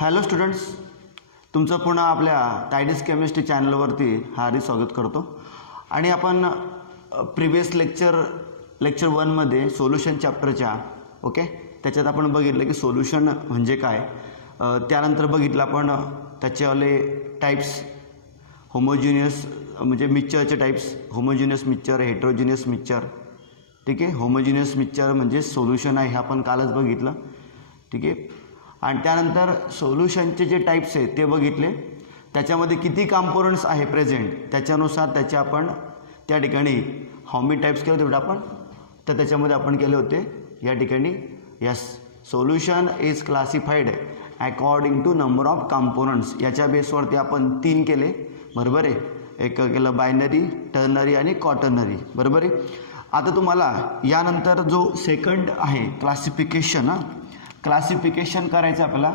Hello students, तुमचं पुन्हा आपल्या टायडिस केमिस्ट्री चॅनलवरती हार्दिक स्वागत करतो. आणि आपण प्रिव्हियस लेक्चर 1मध्ये सोल्युशन चॅप्टरच्या त्याच्यात आपण बघितलं की सोल्युशन म्हणजे काय. त्यानंतर बघितलं आपण त्याच्यावाले टाईप्स, होमोजिनियस म्हणजे मिक्सचरचे types, homogeneous mixture, heterogeneous mixture. ठीक आहे, होमोजिनियस मिक्सचर म्हणजे सोल्युशन आहे हे आपण कालच बघितलं. ठीक आहे, आणि त्यानंतर सोल्युशनचे जे टाईप्स आहेत ते बघितले. त्याच्यामध्ये किती कॉम्पोनंट्स आहे प्रेझेंट त्याच्यानुसार त्याचे आपण त्या ठिकाणी हाऊ मेनी टाईप्स केले होते आपण, तर त्याच्यामध्ये आपण केले होते या ठिकाणी yes, solution is classified according to number of components. याच्या बेसवरती आपण 3 केले, बरोबर आहे. एक केलं बायनरी, टर्नरी आणि क्वाटर्नरी, बरोबर आहे. आता तुम्हाला यानंतर जो सेकंड आहे क्लासिफिकेशन, क्लासिफिकेशन करायचं आपल्याला.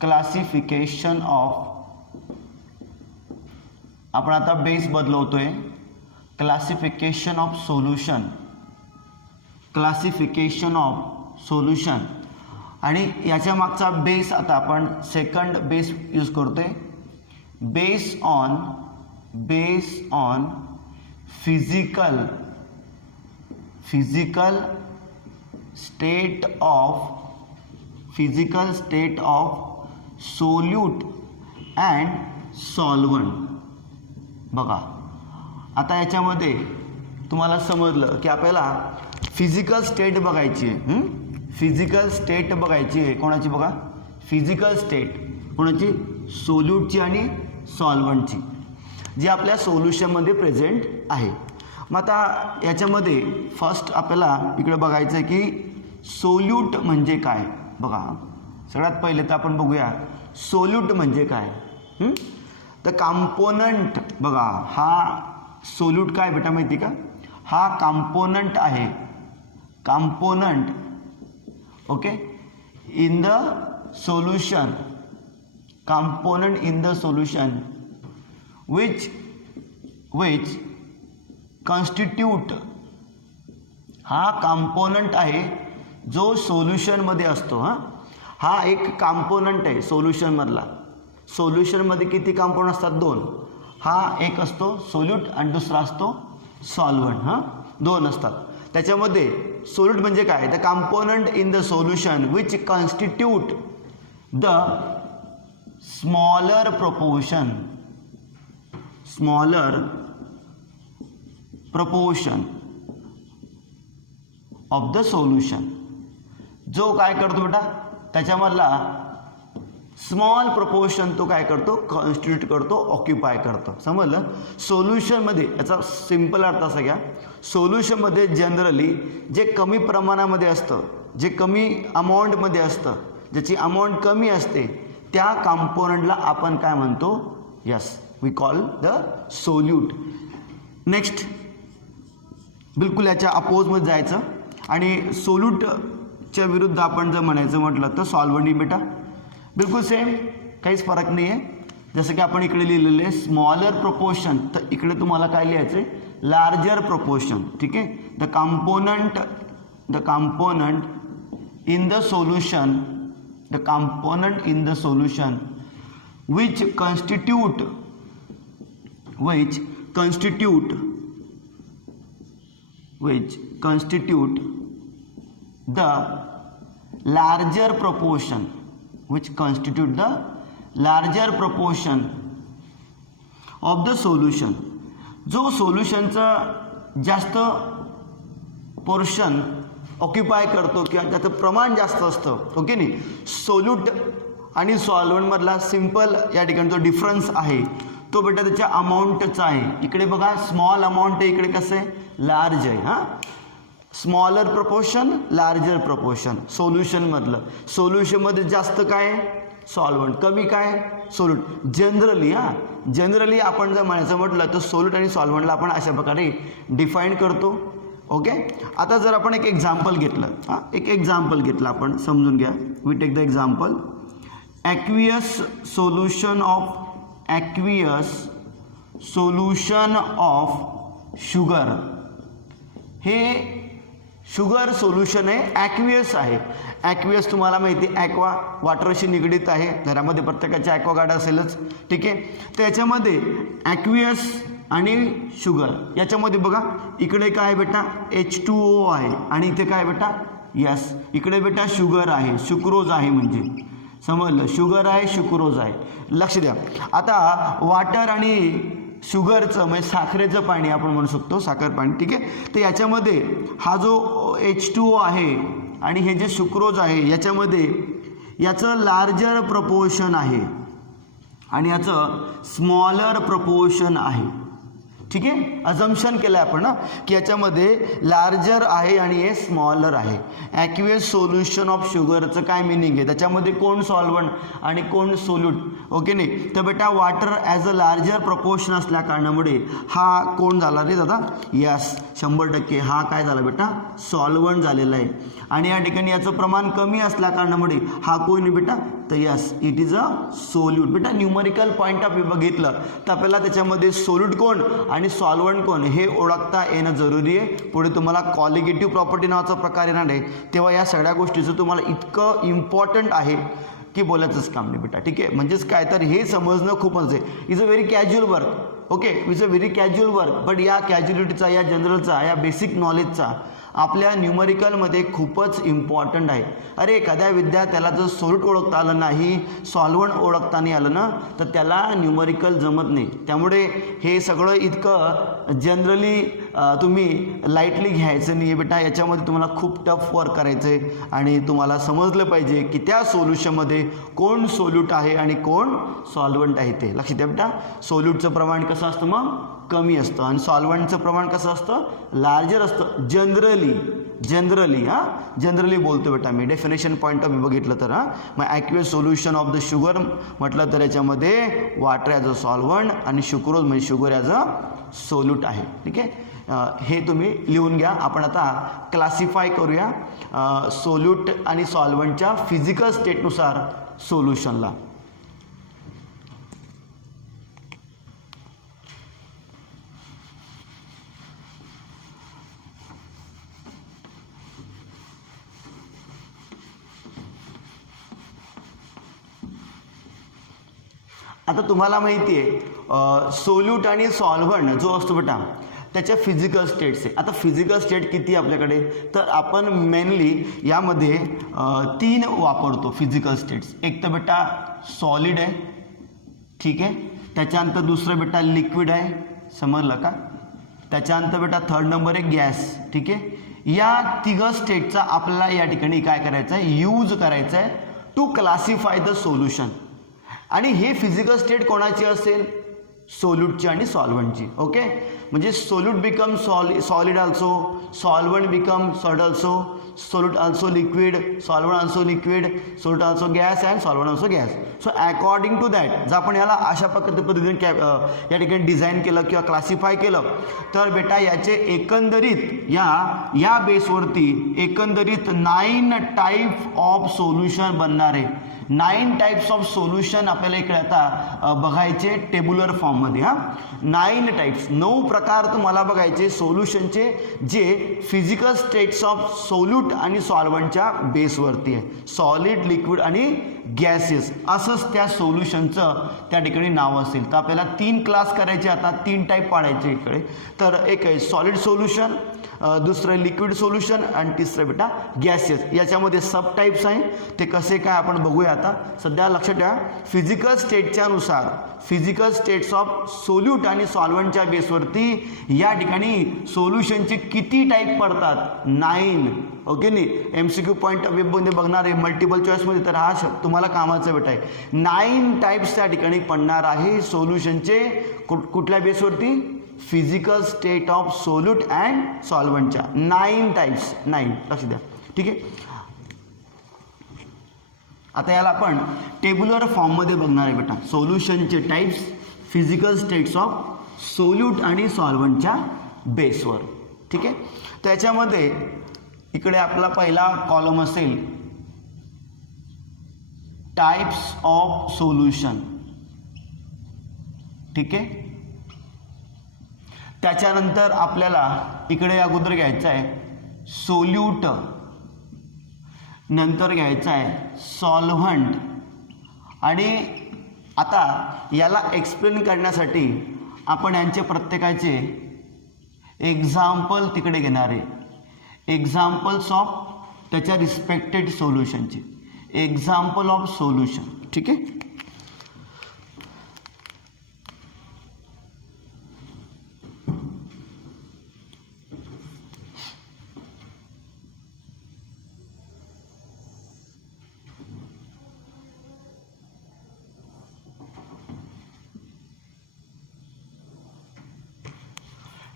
क्लासिफिकेशन ऑफ, आपण आता बेस बदलवतोय. Classification of solution, classification of solution. आणि याच्या मागचा बेस आता आपण सेकंड बेस यूज करतोय. Base on physical state of solute and solvent. बघा आता याच्यामध्ये तुम्हाला समजलं की आपल्याला फिजिकल स्टेट बघायची आहे. फिजिकल स्टेट बघायची आहे कोणाची? बघा, फिजिकल स्टेट कोणाची? सोल्यूटची आणि सॉल्वंटची, जी आपल्या सोल्युशनमध्ये प्रेझेंट आहे. मग आता याच्यामध्ये फर्स्ट आपल्याला इकडे बघायचं आहे की सोल्यूट म्हणजे काय. बघा सगळ्यात पहिले तर आपण बघूया सोल्यूट म्हणजे काय. तर कॉम्पोनंट, बघा हा सोल्यूट काय बेटा माहिती का? हा कॉम्पोनंट आहे, component in the solution, component in the solution which constitute, हा कॉम्पोनंट आहे जो सोल्युशनमध्ये असतो. हा एक कॉम्पोनंट आहे सोल्युशनमधला. सोल्युशनमध्ये किती कॉम्पोनंट असतात? 2. हा एक असतो सोल्यूट आणि दुसरा असतो सॉल्वंट. 2 असतात. त्याच्यामध्ये सोल्यूट म्हणजे काय? The component in the solution which constitute the smaller proportion of the solution. जो काय करतो बेटा त्याच्यामधला स्मॉल प्रोपोर्शन तो काय करतो? कॉन्स्टिट्यूट करतो, ऑक्युपाय करतो. समजलं? सोल्युशनमध्ये याचा सिंपल अर्थ असा घ्या, सोल्युशनमध्ये जनरली जे कमी प्रमाणामध्ये असतं, जे कमी अमाऊंटमध्ये असतं, ज्याची अमाऊंट कमी असते, त्या कॉम्पोनंटला आपण काय म्हणतो? Yes, we call the solute. Next बिलकुल याच्या अपोजमध्ये जायचं आणि सोल्यूटच्या विरुद्ध आपण जर म्हणायचं म्हटलं तर सॉल्वंट. बेटा बिलकुल सेम, काहीच फरक नाही आहे. जसं की आपण इकडे लिहिलेलं आहे स्मॉलर प्रोपोर्शन, तर इकडे तुम्हाला काय लिहायचं आहे? Larger proportion. ठीक आहे, the component in the solution, the component in the solution which constitute the larger proportion, of the solution. जो सोल्युशनचा जास्त पोर्शन ऑक्युपाय करतो किंवा त्याचं प्रमाण जास्त असतं, ओके नाही. सोल्यूट आणि सॉल्वंटमधला सिंपल या ठिकाणी जो डिफरन्स आहे तो बेटा त्याच्या अमाऊंटचा आहे. इकडे बघा स्मॉल अमाऊंट आहे, इकडे कसं आहे? लार्ज आहे. स्मॉलर प्रपोर्शन, लार्जर प्रपोर्शन सोल्युशनमधलं. सोल्युशनमध्ये जास्त काय? सॉल्वंट. कमी काय? सोल्यूट. जनरली आपण जर म्हणायचं म्हटलं तर सोल्यूट आणि सॉल्वंटला आपण अशा प्रकारे डिफाईन करतो. ओके, आता जर आपण एक एक्झाम्पल घेतलं, एक एक्झाम्पल घेतलं आपण, समजून घ्या. We take the example aqueous solution of sugar. हे शुगर सोल्युशन आहे ॲक्वियस आहे. ॲक्वियस तुम्हाला माहिती आहे ॲक्वा वॉटरशी निगडीत आहे. घरामध्ये प्रत्येकाची ॲक्वागार्ड असेलच. ठीक आहे. तर याच्यामध्ये ॲक्वियस आणि शुगर याच्यामध्ये बघा इकडे काय बेटा H2O आहे आणि इथे काय बेटा यस इकडे बेटा शुगर आहे, शुक्रोज आहे. म्हणजे समजलं, शुगर आहे शुक्रोज आहे. लक्ष द्या. आता वॉटर आणि शुगरचं म्हणजे साखरेचं पाणी आपण म्हणू शकतो, साखर पाणी. ठीक आहे. तर याच्यामध्ये हा जो H2O आहे आणि हे जे शुक्रोज आहे याच्यामध्ये याचं लार्जर प्रपोर्शन आहे आणि याचं स्मॉलर प्रपोर्शन आहे. ठीक आहे. अजम्पशन केलं आहे आपण ना की याच्यामध्ये लार्जर आहे आणि हे स्मॉलर आहे. ॲक्वियस सोल्युशन ऑफ शुगरचं काय मिनिंग आहे, त्याच्यामध्ये कोण सॉल्वंट आणि कोण सोल्यूट. ओके नाही. तर बेटा water as a larger proportion असल्या कारणामुळे हा कोण झाला रे दादा, यस 100% हा काय झाला बेटा सॉल्वंट झालेला आहे. आणि या ठिकाणी याचं प्रमाण कमी असल्या कारणामुळे हा कोण बेटा, तर yes it is a solute. बेटा न्यूमरिकल पॉईंट ऑफ व्ह्यू बघितलं तर आपल्याला त्याच्यामध्ये सोल्यूट कोण आणि सॉल्वंट कोण हे ओळखता येणं जरुरी आहे. पुढे तुम्हाला कॉलिगेटिव्ह प्रॉपर्टी नावाचा प्रकार येणार आहे तेव्हा या सगळ्या गोष्टीचं तुम्हाला इतकं इम्पॉर्टंट आहे की बोलायचंच काम नाही बेटा. ठीक आहे. म्हणजेच काय तर हे समजणं खूप आहे. Is a very casual work. Okay is a very casual work. But या कॅज्युअलिटीचा, या जनरलचा, या बेसिक नॉलेजचा आपल्या न्यूमरिकलमध्ये खूपच इम्पॉर्टंट आहे. अरे एखाद्या विद्यार्थ्याला जर सोल्यूट ओळखता आलं नाही, सॉल्वंट ओळखता नाही आलं ना तर त्याला न्यूमरिकल जमत नाही. त्यामुळे हे सगळं इतकं जनरली तुम्ही लाईटली घ्यायचं नाही आहे बेटा. याच्यामध्ये तुम्हाला खूप टफ वर्क करायचं आहे आणि तुम्हाला समजलं पाहिजे की त्या सोल्युशनमध्ये कोण सोल्यूट आहे आणि कोण सॉल्वंट आहे ते. लक्षात द्या बेटा. सोल्यूटचं प्रमाण कसं असतं मग कमी असतं आणि सॉल्वंटचं प्रमाण कसं असतं लार्जर असतं जनरली. जनरली बोलतो बेटा मी. डेफिनेशन पॉईंट ऑफ व्ह्यू बघितलं तर मग aqueous solution of the sugar म्हटलं तर याच्यामध्ये वॉटर ॲज अ सॉल्वंट आणि शुक्रोज म्हणजे शुगर ॲज अ सोल्यूट आहे. ठीक आहे. हे तुम्ही लिहून घ्या. आपण आता क्लासिफाय करूया सोल्यूट आणि सॉल्वंटच्या फिजिकल स्टेटनुसार सोल्युशनला. आता तुम्हाला माहिती आहे सोल्यूट आणि सॉल्व्हंट जो असतो बेटा त्याच्या फिजिकल स्टेट्स आहे. आता फिजिकल स्टेट किती आपल्याकडे, तर आपण मेनली यामध्ये 3 वापरतो फिजिकल स्टेट्स. एक तर बेटा सॉलिड आहे. ठीक आहे. त्याच्यानंतर दुसरं बेटा लिक्विड आहे. समजलं का. त्याच्यानंतर बेटा थर्ड नंबर आहे गॅस. ठीक आहे. या 3 स्टेटचा आपल्याला या ठिकाणी काय करायचं आहे, यूज करायचं आहे टू क्लासिफाय द सोल्युशन. आणि हे फिजिकल स्टेट कोणाची असेल, सोल्यूटची आणि सॉल्वंटची. ओके. म्हणजे solute become solid also, solvent become solid also, solute also liquid, solvent also liquid, solute also gas and solvent also gas. So according to that जर आपण याला अशा पद्धतीने या ठिकाणी डिझाईन केलं किंवा क्लासिफाय केलं तर बेटा याचे एकंदरीत या बेसवरती एकंदरीत 9 टाईप ऑफ सोल्युशन बनणार आहे. 9 टाइप्स ऑफ सोल्युशन आपल्याला इकडे आता बघायचे टेब्युलर फॉर्ममध्ये. 9 टाइप्स 9 प्रकार तुम्हाला बघायचे सोल्युशनचे जे फिजिकल स्टेट्स ऑफ सोल्यूट आणि सॉल्वंटच्या बेसवरती आहे. सॉलिड, लिक्विड आणि गॅसेस असंच त्या सोल्युशनचं त्या ठिकाणी नाव असेल. तर आपल्याला 3 क्लास करायचे. आता 3 टाईप पाडायचे इकडे. तर एक आहे सॉलिड सोल्युशन, दुसरं लिक्विड सोल्युशन आणि तिसरं बेटा गॅसेस. याच्यामध्ये सब टाईप्स आहे. ते कसे काय आपण बघूया. आता सध्या लक्षात ठेवा फिजिकल स्टेटच्या नुसार फिजिकल स्टेट्स ऑफ सोल्यूट आणि सॉल्वंटच्या बेसवरती या ठिकाणी सोल्युशनचे किती टाईप पडतात, 9. ओके नाही. MCQ पॉईंट ऑफ व्ह्यू मध्ये बघणार आहे मल्टिपल चॉईसमध्ये तर हा तुम्हाला कामाचा बेटा आहे. 9 टाईप्स त्या ठिकाणी पडणार आहे सोल्युशनचे. कुठल्या बेसवरती, physical state of solute and सॉल्वंटच्या 9 टाइप्स. 9 लक्ष द्या. ठीक आहे. आता याला आपण टेब्युलर फॉर्ममध्ये बघणार आहे बेटा. सोल्युशनचे types physical states of solute आणि सॉल्वंटच्या बेसवर. ठीक आहे. त्याच्यामध्ये इकडे आपला पहिला कॉलम असेल टाइप्स ऑफ सोल्युशन. ठीक आहे. त्याच्यानंतर आपल्याला इकडे अगोदर घ्यायचं आहे सोल्यूट, नंतर घ्यायचं आहे सॉल्व्हंट. आणि आता याला एक्सप्लेन करण्यासाठी आपण यांचे प्रत्येकाचे एक्झाम्पल तिकडे घेणार आहे. एक्झाम्पल्स ऑफ त्याच्या रिस्पेक्टेड सोल्युशनचे, एक्झाम्पल ऑफ सोल्युशन. ठीक आहे.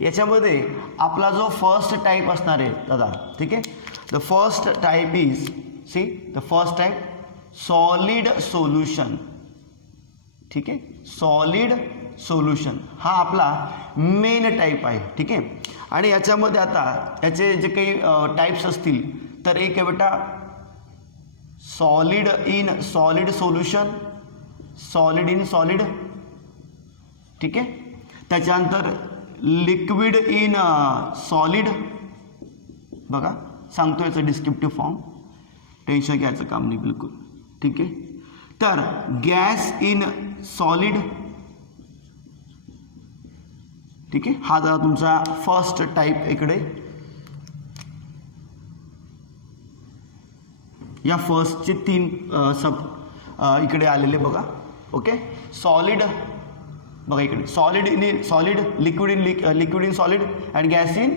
याच्यामध्ये आपला जो फर्स्ट टाइप असणार आहे दादा, ठीक आहे. The first type is see the first type solid solution. ठीक आहे, सॉलिड सोल्युशन हा आपला मेन टाइप आहे. ठीक आहे. आणि याच्यामध्ये आता याचे जे काही टाइप्स असतील तर एक आहे बेटा solid in solid solution, solid in solid. ठीक आहे. त्याच्यानंतर लिक्विड इन सॉलिड. बघा सांगतो याचं डिस्क्रिप्टिव्ह फॉर्म, टेन्शन घ्यायचं काम नाही बिलकुल. ठीक आहे. तर गॅस इन सॉलिड. ठीक आहे. हा जरा तुमचा फर्स्ट टाइप इकडे, या फर्स्टचे 3 सब इकडे आलेले बघा. ओके. सॉलिड बघा इकडे, solid in solid, liquid in solid and gas in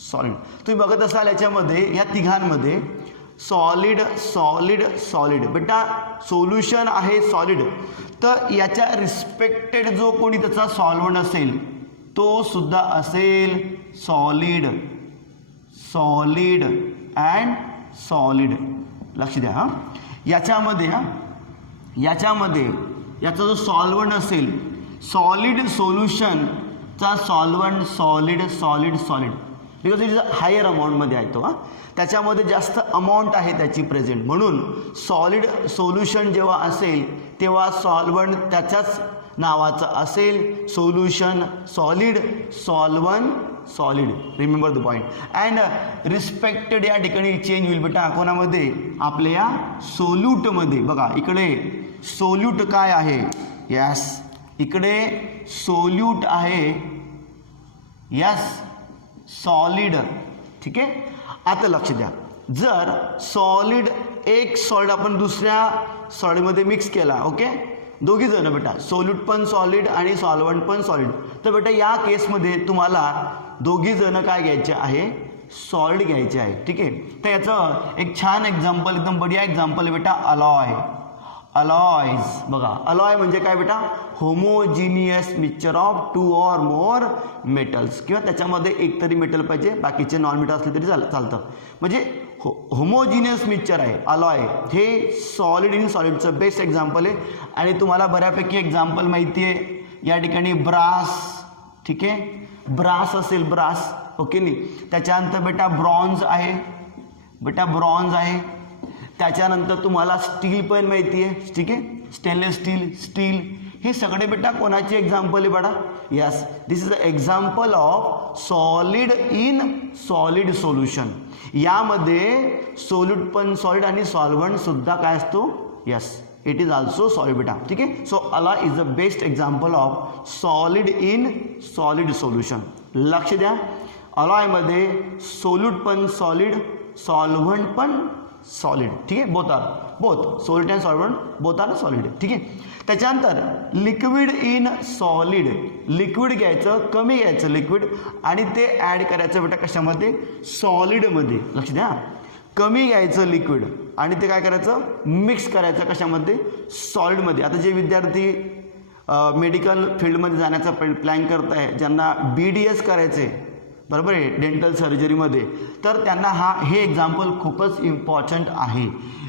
solid. तुम्ही बघत असाल याच्यामध्ये या तिघांमध्ये सॉलिड सॉलिड सॉलिड. बेटा सोल्युशन आहे सॉलिड, तर याच्या रिस्पेक्टेड जो कोणी त्याचा सॉल्व्हंट असेल तो सुद्धा असेल सॉलिड, सॉलिड अँड सॉलिड. लक्ष द्या. हां याच्यामध्ये याचा जो सॉल्व्हंट असेल, सॉलिड सोल्युशनचा solvent solid solid solid, because it is higher अमाऊंटमध्ये आहे तो. त्याच्यामध्ये जास्त अमाऊंट आहे त्याची प्रेझेंट, म्हणून सॉलिड सोल्युशन जेव्हा असेल तेव्हा सॉल्व्हंट त्याच्याच नावाचं असेल. Solution solid, solvent solid. Remember the point. And respected या ठिकाणी चेंज होईल बेटा कोणामध्ये, आपल्या या सोल्यूटमध्ये. बघा इकडे सोल्यूट काय आहे, यस इकडे सोल्यूट आहे, यस सॉलिड. ठीक आहे. आता लक्ष द्या, जर सॉलिड एक सॉलिड आपण दुसऱ्या सॉलिडमध्ये मिक्स केला, ओके, दोघी जण बेटा सोल्यूट पण सॉलिड आणि सॉल्व्हंट पण सॉलिड, तर बेटा या केसमध्ये तुम्हाला दोघी जण काय घ्यायचे आहे, सॉलिड घ्यायचे आहे. ठीक आहे. तर याचं एक छान एक्झाम्पल, एकदम बढिया एक्झाम्पल आहे बेटा अलॉय. अलॉयज बघा, अलॉय म्हणजे काय बेटा, homogeneous mixture of 2 or more metals, किंवा त्याच्यामध्ये एक तरी मेटल पाहिजे, बाकीचे नॉन मेटल असले तरी चालतं. म्हणजे होमोजिनियस मिक्सचर आहे अलॉय. हे सॉलिड इन सॉलिडचं बेस्ट एक्झाम्पल आहे. आणि तुम्हाला बऱ्यापैकी एक्झाम्पल माहिती आहे या ठिकाणी ब्रास. ठीक आहे. ब्रास असेल, ब्रास, ओके नाही. त्याच्यानंतर बेटा ब्रॉन्झ आहे, बेटा ब्रॉन्झ आहे. त्याच्यानंतर तुम्हाला स्टील पण माहिती आहे. ठीक आहे. स्टेनलेस स्टील, स्टील, हे सगळे बेटा कोणाचे एक्झाम्पल आहे बेटा, yes this is the example of solid in solid solution. यामध्ये सोल्यूट पण सॉलिड आणि सॉल्व्हंट सुद्धा काय असतो, yes it is also solid बेटा. ठीक आहे. So alloy is the best example of solid in solid solution. लक्ष द्या, अलॉयमध्ये सोल्यूट पण सॉलिड, सॉल्व्हंट पण सॉलिड. ठीक आहे. Both solid and solvent both are solid. ठीक आहे. त्याच्यानंतर लिक्विड इन सॉलिड, लिक्विड घ्यायचं, कमी घ्यायचं लिक्विड आणि ते ॲड करायचं बेटा कशामध्ये, सॉलिडमध्ये. लक्ष द्या, कमी घ्यायचं लिक्विड आणि ते काय करायचं, मिक्स करायचं कशामध्ये, सॉलिडमध्ये. आता जे विद्यार्थी मेडिकल फील्डमध्ये जाण्याचा प्लॅन करत आहे, ज्यांना BDS करायचं आहे, बरोबर आहे, डेंटल सर्जरीमध्ये, तर त्यांना हे एक्झाम्पल खूपच इम्पॉर्टंट आहे.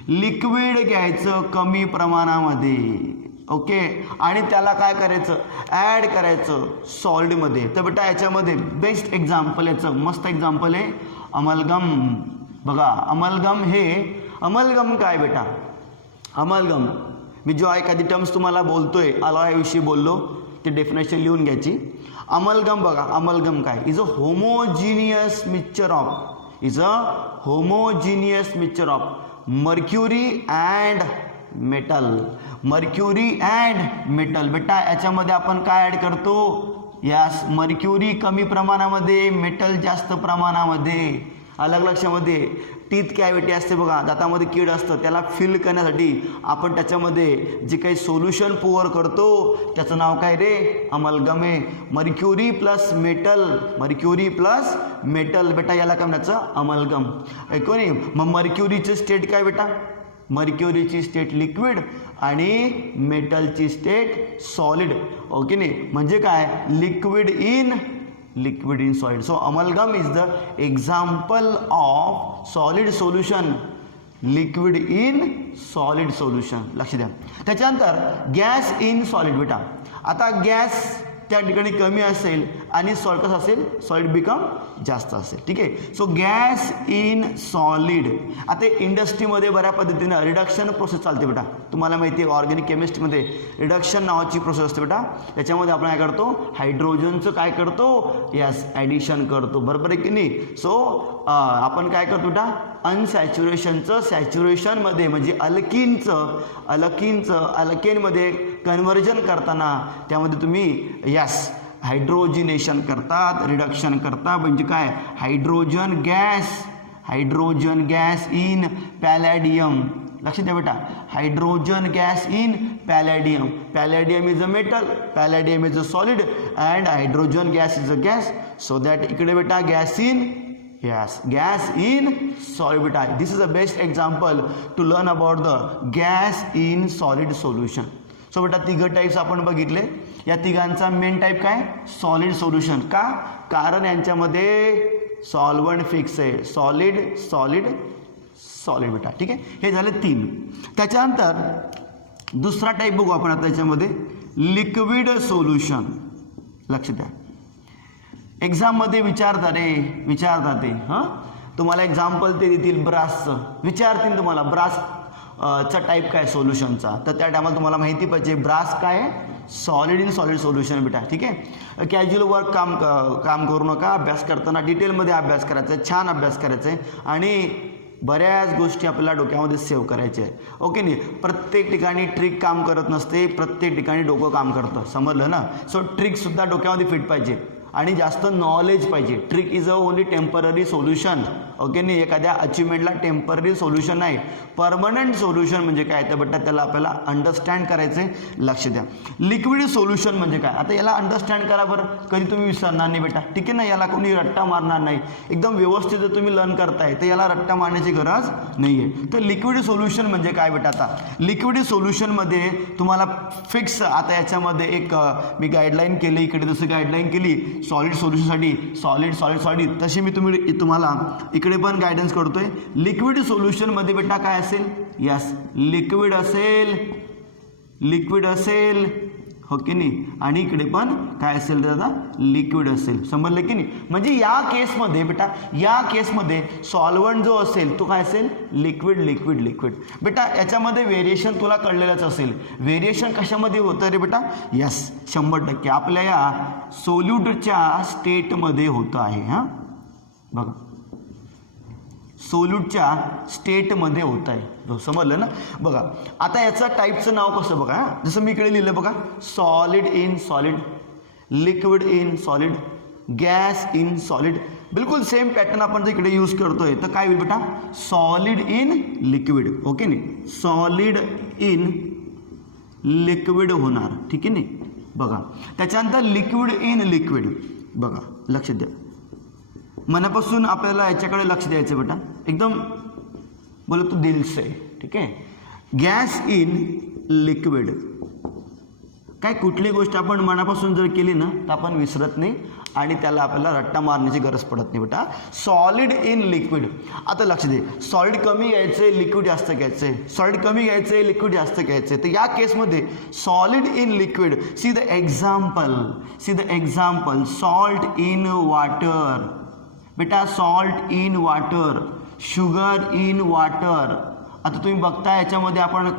लिक्विड घ्यायचं कमी प्रमाणामध्ये, ओके, आणि त्याला काय करायचं, ॲड करायचं सॉलिडमध्ये. तर बेटा याच्यामध्ये बेस्ट एक्झाम्पल, याचं मस्त एक्झाम्पल आहे अमलगम. बघा अमलगम, हे अमलगम काय बेटा, अमलगम मी जो एखादी टर्म्स तुम्हाला बोलतोय, अलॉयविषयी बोललो, ते डेफिनेशन लिहून घ्यायची. अमलगम बघा, अमलगम काय, is a homogeneous mixture of, is a homogeneous mixture of mercury and metal. Mercury and metal. बेटा याच्यामध्ये आपण काय ॲड करतो, यास मर्क्युरी कमी प्रमाणामध्ये, मेटल जास्त प्रमाणामध्ये. अलग लक्षामध्ये टीथ कॅव्हिटी असते बघा, दातामध्ये कीड असतं, त्याला फिल करण्यासाठी आपण त्याच्यामध्ये जे काही सोल्युशन पोअर करतो त्याचं नाव काय रे, अमलगम आहे. Mercury plus metal, mercury plus metal बेटा याला काय म्हणायचं, अमलगम. ऐकू नाही. मग मर्क्युरीचे स्टेट काय बेटा, मर्क्युरीची स्टेट लिक्विड आणि मेटलची स्टेट सॉलिड. ओके नाही, म्हणजे काय, liquid in solid. So amalgam is the example of solid solution, liquid in solid solution. लक्ष द्या. त्याच्यानंतर गॅस इन सॉलिड. बेटा आता गॅस त्या ठिकाणी कमी असेल आणि सॉल्ट कसं असेल, सॉलिड बिकम जास्त असेल. ठीक आहे. So gas in solid. आता इंडस्ट्रीमध्ये बऱ्या पद्धतीनं रिडक्शन प्रोसेस चालते बेटा. तुम्हाला माहिती आहे ऑर्गॅनिक केमिस्ट्रीमध्ये रिडक्शन नावाची प्रोसेस असते बेटा. त्याच्यामध्ये आपण काय करतो, हायड्रोजनचं काय करतो, यस ॲडिशन करतो. बरोबर आहे की नाही. सो आपण काय करतो बेटा, अनसॅच्युरेशनचं सॅच्युरेशनमध्ये म्हणजे अल्केनमध्ये कन्व्हर्जन करताना त्यामध्ये तुम्ही यस हायड्रोजिनेशन करतात, रिडक्शन करता. म्हणजे काय, हायड्रोजन गॅस इन पॅलॅडियम. लक्ष द्या बेटा, hydrogen gas in palladium. Palladium is a metal, palladium is a solid and hydrogen gas is a gas. So that इकडे बेटा गॅस इन सॉलिड बेटा. This is the best example to learn about the gas in solid solution. So बेटा तिघं types आपण बघितले. या तिघांचा main type काय, सॉलिड सोल्युशन. का, कारण यांच्यामध्ये सॉल्वंट फिक्स आहे, सॉलिड बेटा. ठीक आहे, हे झाले 3. त्याच्यानंतर दुसरा टाईप बघू आपण आता याच्यामध्ये, लिक्विड सोल्युशन. लक्ष द्या, एक्झाममध्ये विचारतात ते हां, तुम्हाला एक्झाम्पल ते देतील ब्रासचं, विचारतील तुम्हाला ब्रास चा टाईप काय सोल्युशनचा. तर त्या टायमाला तुम्हाला माहिती पाहिजे ब्रास काय आहे, सॉलिड इन सॉलिड सोल्युशन बेटा. ठीक आहे. कॅज्युअल वर्क काम करू नका. अभ्यास करताना डिटेलमध्ये अभ्यास करायचा आहे, छान अभ्यास करायचा आहे आणि बऱ्याच गोष्टी आपल्याला डोक्यामध्ये सेव्ह करायच्या आहे. ओके नाही. प्रत्येक ठिकाणी ट्रिक काम करत नसते, प्रत्येक ठिकाणी डोकं काम करतं. समजलं ना. सो ट्रिकसुद्धा डोक्यामध्ये फिट पाहिजे आणि जास्त नॉलेज पाहिजे. Trick is a only temporary solution. Okay नाही, एखाद्या अचिव्हमेंटला टेम्पररी सोल्युशन नाही, परमनंट सोल्युशन म्हणजे काय तर बेटा त्याला आपल्याला अंडरस्टँड करायचं आहे. लक्ष द्या. लिक्विड सोल्युशन म्हणजे काय, आता याला अंडरस्टँड करा बरं, कधी तुम्ही विसरणार नाही बेटा. ठीक आहे ना. याला कोणी रट्टा मारणार नाही. एकदम व्यवस्थित जर तुम्ही लर्न करताय तर याला रट्टा मारण्याची गरज नाही आहे. तर लिक्विड सोल्युशन म्हणजे काय बेटा, आता लिक्विड सोल्युशनमध्ये तुम्हाला फिक्स, आता याच्यामध्ये एक मी गाईडलाईन केली, इकडे दुसरी गाईडलाईन केली सॉलिड सोल्युशनसाठी, सॉलिड तशी मी तुम्हाला इकडे पण गायडन्स करतोय. लिक्विड सोल्युशनमध्ये बेटा काय असेल, यस लिक्विड असेल हो की नाही, आणि इकडे पण काय असेल दादा, लिक्विड असेल. समजलं की नाही. म्हणजे या केसमध्ये बेटा, या केसमध्ये सॉल्वंट जो असेल तो काय असेल, लिक्विड बेटा. याच्यामध्ये व्हेरिएशन तुला कळलेलंच असेल. व्हेरिएशन कशामध्ये होतं रे बेटा, यस 100% आपल्या या सोल्यूटच्या स्टेटमध्ये होतं आहे. हां बघा, सोल्यूटच्या स्टेटमध्ये होत आहे. समजलं ना. बघा आता याचं टाईपचं नाव कसं बघा, जसं मी इकडे लिहिलं बघा, solid in solid, liquid in solid, gas in solid. बिलकुल सेम पॅटर्न आपण जर इकडे यूज करतोय तर काय होईल बेटा, सॉलिड इन लिक्विड. ओके नाही, सॉलिड इन लिक्विड होणार. ठीक आहे नाही. बघा त्याच्यानंतर लिक्विड इन लिक्विड. बघा लक्ष द्या, मनापासून आपल्याला याच्याकडे लक्ष द्यायचं बेटा, एकदम बोलो तो दिल से. ठीक आहे. गॅस इन लिक्विड, काय कुठली गोष्ट आपण मनापासून जर केली ना तर आपण विसरत नाही आणि त्याला आपल्याला रट्टा मारण्याची गरज पडत नाही बेटा. Solid in liquid. आता लक्ष दे, सॉलिड कमी घ्यायचे, लिक्विड जास्त घ्यायचे, सॉलिड कमी घ्यायचे, लिक्विड जास्त घ्यायचे. तर या केसमध्ये solid in liquid, see the example salt in water बेटा, salt in water, sugar in water. आता तुम्ही बघता याच्यामध्ये आपण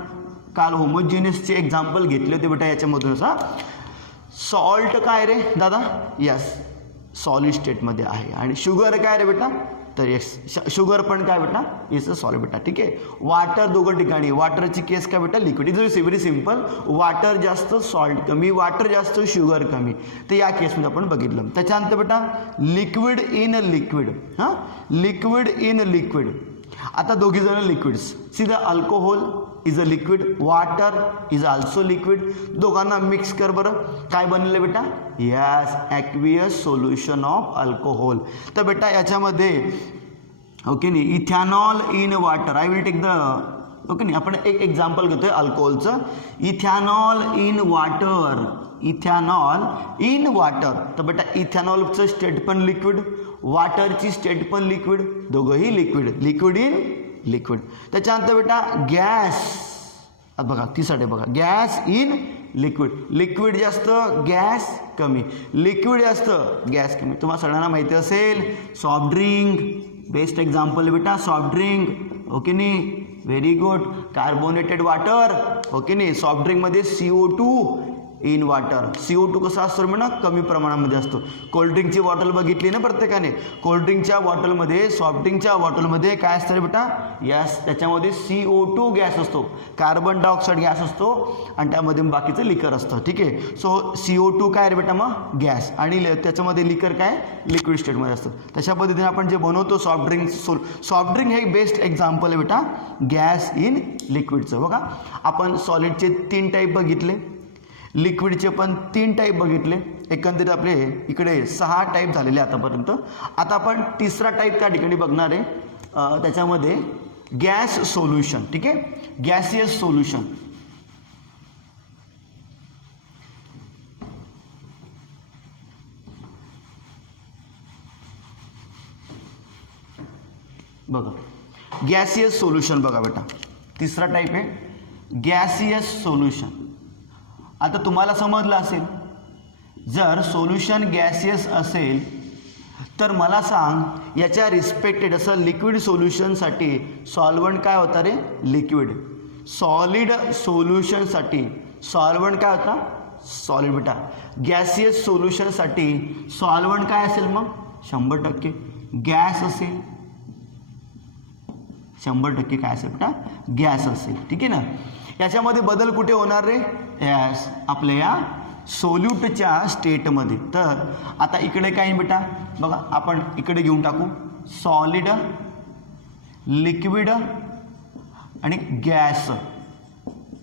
काल होमोजिनियसचे एक्झाम्पल घेतले होते बेटा. याच्यामधून असा सॉल्ट काय रे दादा, यस सॉलिड स्टेटमध्ये आहे, आणि शुगर काय रे बेटा, तर यस शुगर पण काय बेटा इज अ सॉलिड बेटा. ठीक आहे. वॉटर दोघं ठिकाणी वॉटरची केस काय बेटा liquid. Is very simple. Water जास्त सॉल्ट कमी, वॉटर जास्त शुगर कमी. तर या केसमध्ये आपण बघितलं. त्याच्यानंतर बेटा लिक्विड इन लिक्विड. हां लिक्विड इन लिक्विड. आता दोघी जण liquids. See the alcohol is a liquid, water is also liquid. दोघांना मिक्स कर बरं. काय बनलेलं बेटा yes aqueous solution of alcohol. तर बेटा याच्यामध्ये ओके नाही ethanol in water. I will take the okay नाही आपण एक एक्झाम्पल घेतोय अल्कोहोलचं. Ethanol in water, ethanol in water. तर बेटा इथॅनॉलचं स्टेट पण लिक्विड, वॉटरची स्टेट पण लिक्विड, दोघंही लिक्विड. Liquid in liquid. त्याच्यानंतर बेटा गॅस. बघा तिसाठी बघा गॅस इन लिक्विड. लिक्विड जास्त गॅस कमी, लिक्विड जास्त गॅस कमी. तुम्हाला सगळ्यांना माहिती असेल सॉफ्ट ड्रिंक बेस्ट एक्झाम्पल आहे बेटा सॉफ्ट ड्रिंक. ओके नाही very good. Carbonated water okay नाही सॉफ्ट ड्रिंकमध्ये CO2 इन वॉटर. CO2 कसा असतो म्हणा कमी प्रमाणामध्ये असतो. कोल्ड्रिंकची बॉटल बघितली ना प्रत्येकाने. कोल्ड्रिंकच्या बॉटलमध्ये सॉफ्टड्रिंकच्या बॉटलमध्ये काय असतं रे बेटा यस त्याच्यामध्ये CO2 गॅस असतो, कार्बन डायऑक्साईड गॅस असतो आणि त्यामध्ये बाकीचं लिकर असतं. ठीक आहे. सो CO2 काय रे बेटा मग गॅस आणि त्याच्यामध्ये लिकर काय लिक्विड स्टेटमध्ये असतं. तशा पद्धतीने आपण जे बनवतो सॉफ्ट ड्रिंक. सॉफ्ट ड्रिंक हे बेस्ट एक्झाम्पल आहे बेटा गॅस इन लिक्विडचं. बघा आपण सॉलिडचे 3 टाईप बघितले, लिक्विडचे पण 3 टाईप बघितले. एकंदरीत आपले इकडे 6 टाईप झालेले आतापर्यंत. आता आपण तिसरा टाईप त्या ठिकाणी बघणार आहे. त्याच्यामध्ये गॅस सोल्युशन. ठीक आहे. Gaseous solution. बघा गॅसियस सोल्युशन. बघा बेटा तिसरा टाईप आहे गॅसियस सोल्युशन. आता तुम्हाला समजलं असेल जर सोल्युशन गॅसियस असेल तर मला सांग याच्या रिस्पेक्टेड असं लिक्विड सोल्युशनसाठी सॉल्वंट काय होता रे लिक्विड. सॉलिड सोल्युशनसाठी सॉल्वंट काय होता सॉलिड बेटा. गॅसियस सोल्युशनसाठी सॉल्वंट काय असेल मग 100% गॅस असेल. 100% काय असेल बेटा गॅस असेल. ठीक आहे ना. याच्यामध्ये बदल कुठे होणार रे यस आपल्या या सोल्यूटच्या स्टेटमध्ये. तर आता इकडे काय बेटा बघा आपण इकडे घेऊन टाकू सॉलिड, लिक्विड आणि गॅस.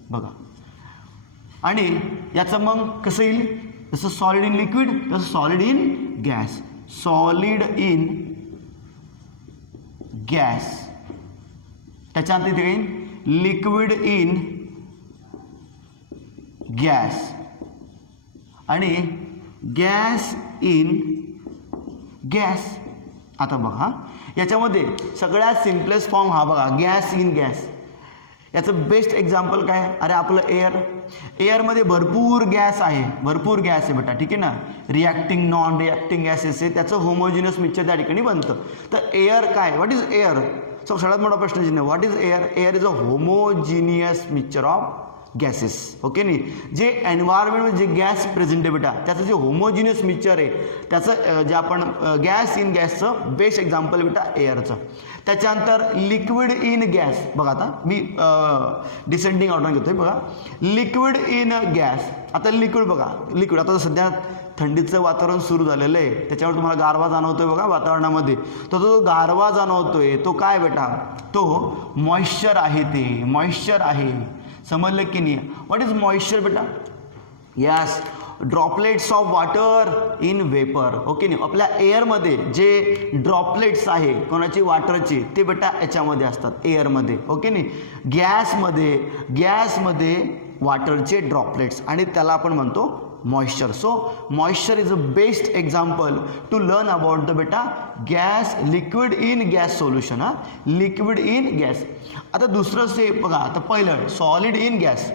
बघा आणि याचं मग कसं येईल जसं सॉलिड इन लिक्विड तसं solid in gas. Solid in gas. त्याच्यानंतर इथे येईल लिक्विड इन गॅस आणि गॅस इन गॅस. आता बघा याच्यामध्ये सगळ्यात सिम्पलेस्ट फॉर्म हा बघा गॅस इन गॅस. याचं बेस्ट एक्झाम्पल काय अरे आपलं एअर. एअरमध्ये भरपूर गॅस आहे, भरपूर गॅस आहे बेटा. ठीक आहे ना. रिॲक्टिंग नॉन रिॲक्टिंग गॅसेस आहे त्याचं होमोजिनियस मिक्सचर त्या ठिकाणी बनतं. तर एअर काय व्हॉट इज एअर. सो सगळ्यात मोठा प्रश्न चिन्ह what is air. Air is a homogeneous mixture of gases. Okay नाही जे एन्व्हायरमेंटमध्ये जे गॅस प्रेझेंट आहे बेटा त्याचं जे होमोजिनियस मिक्सचर आहे त्याचं जे आपण गॅस इन गॅसचं बेस्ट एक्झाम्पल बेटा एअरचं. त्याच्यानंतर लिक्विड इन गॅस. बघा आता मी डिसेंडिंग ऑर्डर घेतोय. बघा लिक्विड इन गॅस. आता लिक्विड बघा लिक्विड आता सध्या थंडीचं वातावरण सुरू झालेलं आहे त्याच्यावर तुम्हाला गारवा जाणवतोय बघा वातावरणामध्ये. तर तो गारवा जाणवतोय तो काय बेटा तो मॉइश्चर आहे. ते मॉइश्चर आहे. समजलं की नाही. व्हॉट इज मॉइश्चर बेटा yes droplets of water in vapour. Okay नाही आपल्या एअरमध्ये जे ड्रॉपलेट्स आहे कोणाची वॉटरचे ते बेटा याच्यामध्ये असतात एअरमध्ये. ओके नाही गॅसमध्ये वॉटरचे ड्रॉपलेट्स आणि त्याला आपण म्हणतो moisture. So moisture is a best example to learn about the बेटा gas liquid in gas solution. हा लिक्विड इन गॅस. आता दुसरं से बघा आता पहिलं solid in gas.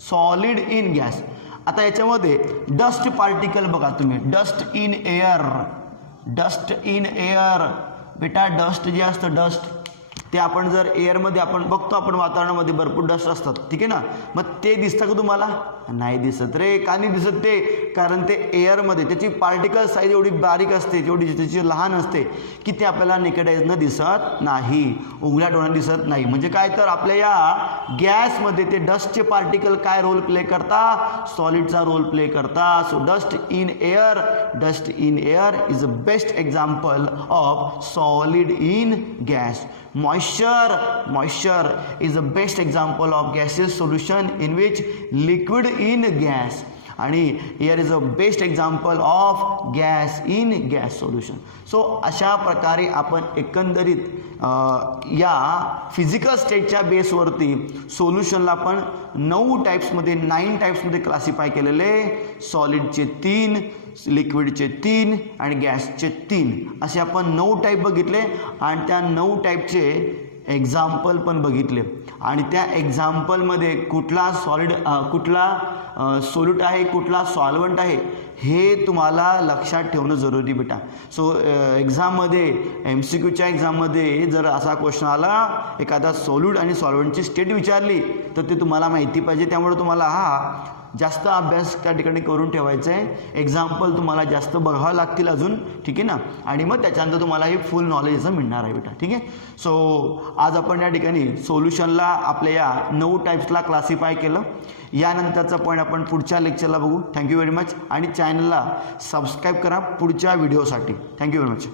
Solid in gas. आता याच्यामध्ये डस्ट पार्टिकल बघा तुम्ही dust in air. Dust in air बेटा डस्ट जे असतं डस्ट ते आपण जर एअरमध्ये आपण बघतो, आपण वातावरणामध्ये भरपूर डस्ट असतात, ठीक आहे ना, मग ते दिसतं का तुम्हाला? नाही दिसत रे. का नाही दिसत ते? कारण ते एअरमध्ये त्याची पार्टिकल साईज एवढी बारीक असते, तेवढी त्याची लहान असते की ते आपल्याला नेकेड आईजनं दिसत नाही, उघड्या डोळ्यानं दिसत नाही. म्हणजे काय तर आपल्या या गॅसमध्ये ते डस्टचे पार्टिकल काय रोल प्ले करतात? सॉलिडचा रोल प्ले करतात. So dust in air is a best example of solid in gas. Moisture is the best example of gaseous solution in which liquid in gas, आणि air is a best example of gas in gas solution. So अशा प्रकारे आपण एकंदरीत या physical स्टेटच्या बेसवरती सोल्युशनला आपण 9 टाईप्समध्ये classify केलेले. सॉलिडचे 3, लिक्विडचे 3 आणि गॅसचे 3 असे आपण 9 टाईप बघितले आणि त्या 9 टाईपचे एक्झाम्पल पण बघितले. आणि त्या एक्झाम्पलमध्ये कुठला सोल्यूट आहे, कुठला सॉल्वंट आहे हे तुम्हाला लक्षात ठेवणं जरुरी बेटा. सो एक्झाममध्ये MCQच्या एक्झाममध्ये जर असा क्वेश्चन आला, एखादा सोल्यूट आणि सॉल्वंटची स्टेट विचारली तर ते तुम्हाला माहिती पाहिजे. त्यामुळे तुम्हाला जास्त अभ्यास त्या ठिकाणी करून ठेवायचा आहे. एक्झाम्पल तुम्हाला जास्त बघावं लागतील अजून, ठीक आहे ना, आणि मग त्याच्यानंतर तुम्हाला हे फुल नॉलेज मिळणार आहे बेटा, ठीक आहे. सो आज आपण या ठिकाणी सोल्युशनला आपल्या या 9 टाईप्सला क्लासिफाय केलं. यानंतरचा पॉईंट आपण पुढच्या लेक्चरला बघू. Thank you very much. आणि चॅनलला सबस्क्राईब करा पुढच्या व्हिडिओसाठी. Thank you very much.